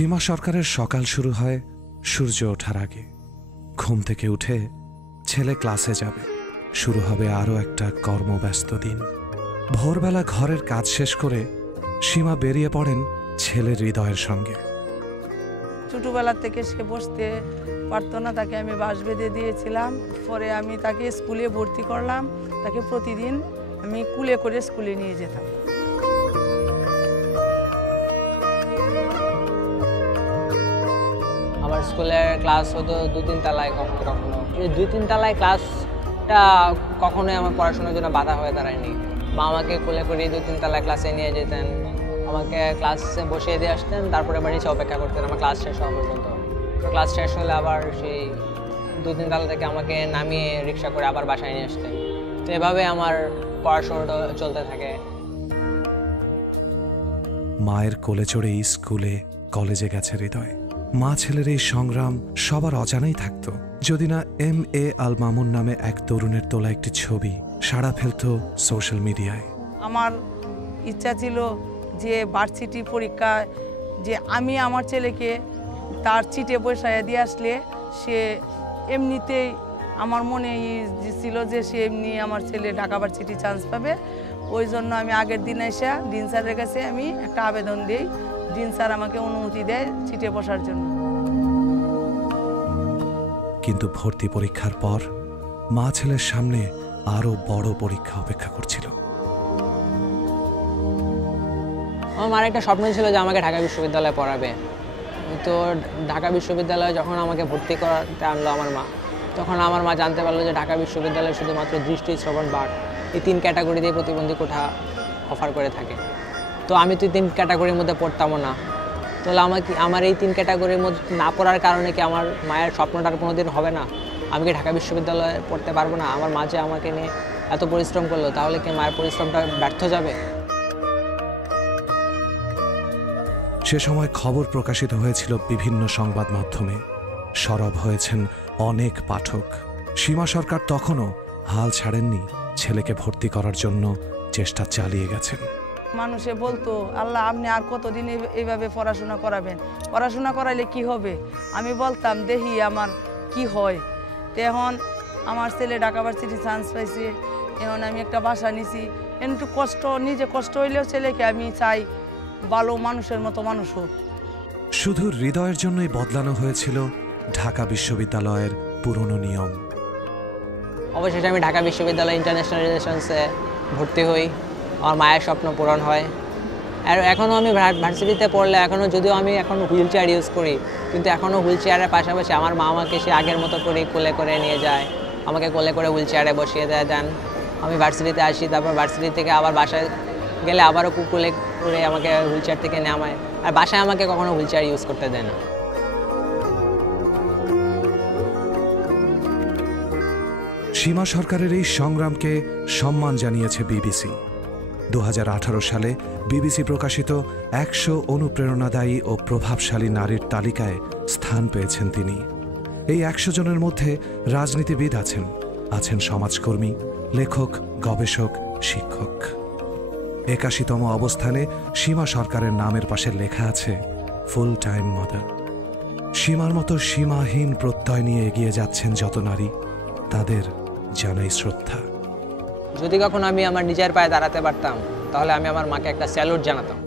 সীমা সরকারের সকাল শুরু হয় সূর্য ওঠার আগে। ঘুম থেকে উঠে ছেলে ক্লাসে যাবে, শুরু হবে আরও একটা কর্মব্যস্ত দিন। ভোরবেলা ঘরের কাজ শেষ করে সীমা বেরিয়ে পড়েন ছেলের হৃদয়ের সঙ্গে। ছোটবেলা থেকে সে বসতে পারতো না, তাকে আমি বাঁশ বেঁধে দিয়েছিলাম। পরে আমি তাকে স্কুলে ভর্তি করলাম। তাকে প্রতিদিন আমি কুলে করে স্কুলে নিয়ে যেতাম। আমার স্কুলের ক্লাস হতো 2-3 তলায়, কখনো কখনো এই 2-3 তলায় ক্লাসটা কখনোই আমার পড়াশোনার জন্য বাধা হয়ে দাঁড়ায়নি। মা আমাকে কোলে করে 2-3 তলায় ক্লাসে নিয়ে যেতেন, আমাকে ক্লাসে বসিয়ে দিয়ে আসতেন, তারপরে আবার নিচে অপেক্ষা করতেন আমার ক্লাস শেষ হওয়া পর্যন্ত। তো ক্লাস শেষ হলে আবার সেই 2-3 তলা থেকে আমাকে নামিয়ে রিক্সা করে আবার বাসায় নিয়ে আসতেন। তো এভাবে আমার পড়াশোনাটা চলতে থাকে। মায়ের কোলে চড়েই স্কুলে কলেজে গেছে হৃদয়। মা ছেলের এই সংগ্রাম সবার অজানাই থাকত, যদি না M.A. আল মামুন নামে এক তরুণের তোলা একটি ছবি সাড়া ফেলত সোশ্যাল মিডিয়ায়। আমার ইচ্ছা ছিল যে ভার্সিটি পরীক্ষায় যে আমি আমার ছেলেকে তার চিটে বসায় দিয়ে আসলে সে এমনিতেই, আমার মনে ছিল যে সে এমনি আমার ছেলে ঢাকা ভার্সিটি চান্স পাবে। ওই জন্য আমি আগের দিন এসে ডিন স্যারের কাছে আমি একটা আবেদন দিই। ডিন স্যার আমাকে অনুমতি দেয় চিটে বসার জন্য। কিন্তু ভর্তি পরীক্ষার পর মা ছেলের সামনে আরো বড় পরীক্ষা অপেক্ষা করছিল। আমার একটা স্বপ্ন ছিল যে আমাকে ঢাকা বিশ্ববিদ্যালয়ে পড়াবে। তো ঢাকা বিশ্ববিদ্যালয়ে যখন আমাকে ভর্তি করাতে আনলো আমার মা, তখন আমার মা জানতে পারলো যে ঢাকা বিশ্ববিদ্যালয়ে শুধুমাত্র দৃষ্টি, শ্রবণ, বাক এই 3 ক্যাটাগরি দিয়ে প্রতিবন্ধী কোঠা অফার করে থাকে। তো আমি তো 3 ক্যাটাগরির মধ্যে পড়তামও না। তাহলে আমার এই 3 ক্যাটাগরির মধ্যে না পড়ার কারণে কি আমার মায়ের স্বপ্নটার কোনো দিন হবে না? আমি কি ঢাকা বিশ্ববিদ্যালয়ে পড়তে পারবো না? আমার মা যে আমাকে নিয়ে এত পরিশ্রম করলো, তাহলে কি মায়ের পরিশ্রমটা ব্যর্থ যাবে? সে সময় খবর প্রকাশিত হয়েছিল বিভিন্ন সংবাদ মাধ্যমে, সরব হয়েছেন অনেক পাঠক। সীমা সরকার তখনও হাল ছাড়েননি, ছেলেকে ভর্তি করার জন্য চেষ্টা চালিয়ে গেছেন। মানুষে বলতো, আল্লাহ আপনি আর কতদিন এইভাবে পড়াশোনা করাবেন? পড়াশোনা করাইলে কি হবে? আমি বলতাম দেখি আমার কি হয়। তো এখন আমার ছেলে ঢাকা ভার্সিটি চান্স পাইছে, এখন আমি একটা বাসা নিছি। একটু কষ্ট, নিজে কষ্ট হইলেও ছেলেকে আমি চাই ভালো মানুষের মতো মানুষ হোক। শুধু হৃদয়ের জন্যই বদলানো হয়েছিল ঢাকা বিশ্ববিদ্যালয়ের পুরনো নিয়ম। অবশেষে আমি ঢাকা বিশ্ববিদ্যালয় ইন্টারন্যাশনাল রিলেশনসে ভর্তি হই। আমার মায়ের স্বপ্ন পূরণ হয়। আর এখনও আমি ভার্সিটিতে পড়লে যদিও আমি এখনও হুইল চেয়ার ইউজ করি, কিন্তু এখনও হুইল চেয়ারের পাশাপাশি আমার মা আমাকে সে আগের মতো করে কোলে করে নিয়ে যায়, আমাকে কোলে করে হুইল চেয়ারে বসিয়ে দেন। আমি ভার্সিটিতে আসি, তারপর ভার্সিটি থেকে আবার বাসায় গেলে আবারও কোলে করে আমাকে হুইল চেয়ার থেকে নামায়। আর বাসায় আমাকে কখনো হুইল চেয়ার ইউজ করতে দেয় না। সীমা সরকারের এই সংগ্রামকে সম্মান জানিয়েছে বিবিসি। 2018 সালে বিবিসি প্রকাশিত 100 অনুপ্রেরণাদায়ী ও প্রভাবশালী নারীর তালিকায় স্থান পেয়েছেন তিনি। এই 100 জনের মধ্যে রাজনীতিবিদ আছেন সমাজকর্মী, লেখক, গবেষক, শিক্ষক। 81তম অবস্থানে সীমা সরকারের নামের পাশে লেখা আছে ফুল টাইম মাদার। সীমার মতো সীমাহীন প্রত্যয় নিয়ে এগিয়ে যাচ্ছেন যত নারী, তাদের জানাই শ্রদ্ধা। যদি কখনো আমি আমার নিজের পায়ে দাঁড়াতে পারতাম, তাহলে আমি আমার মাকে একটা স্যালুট জানাতাম।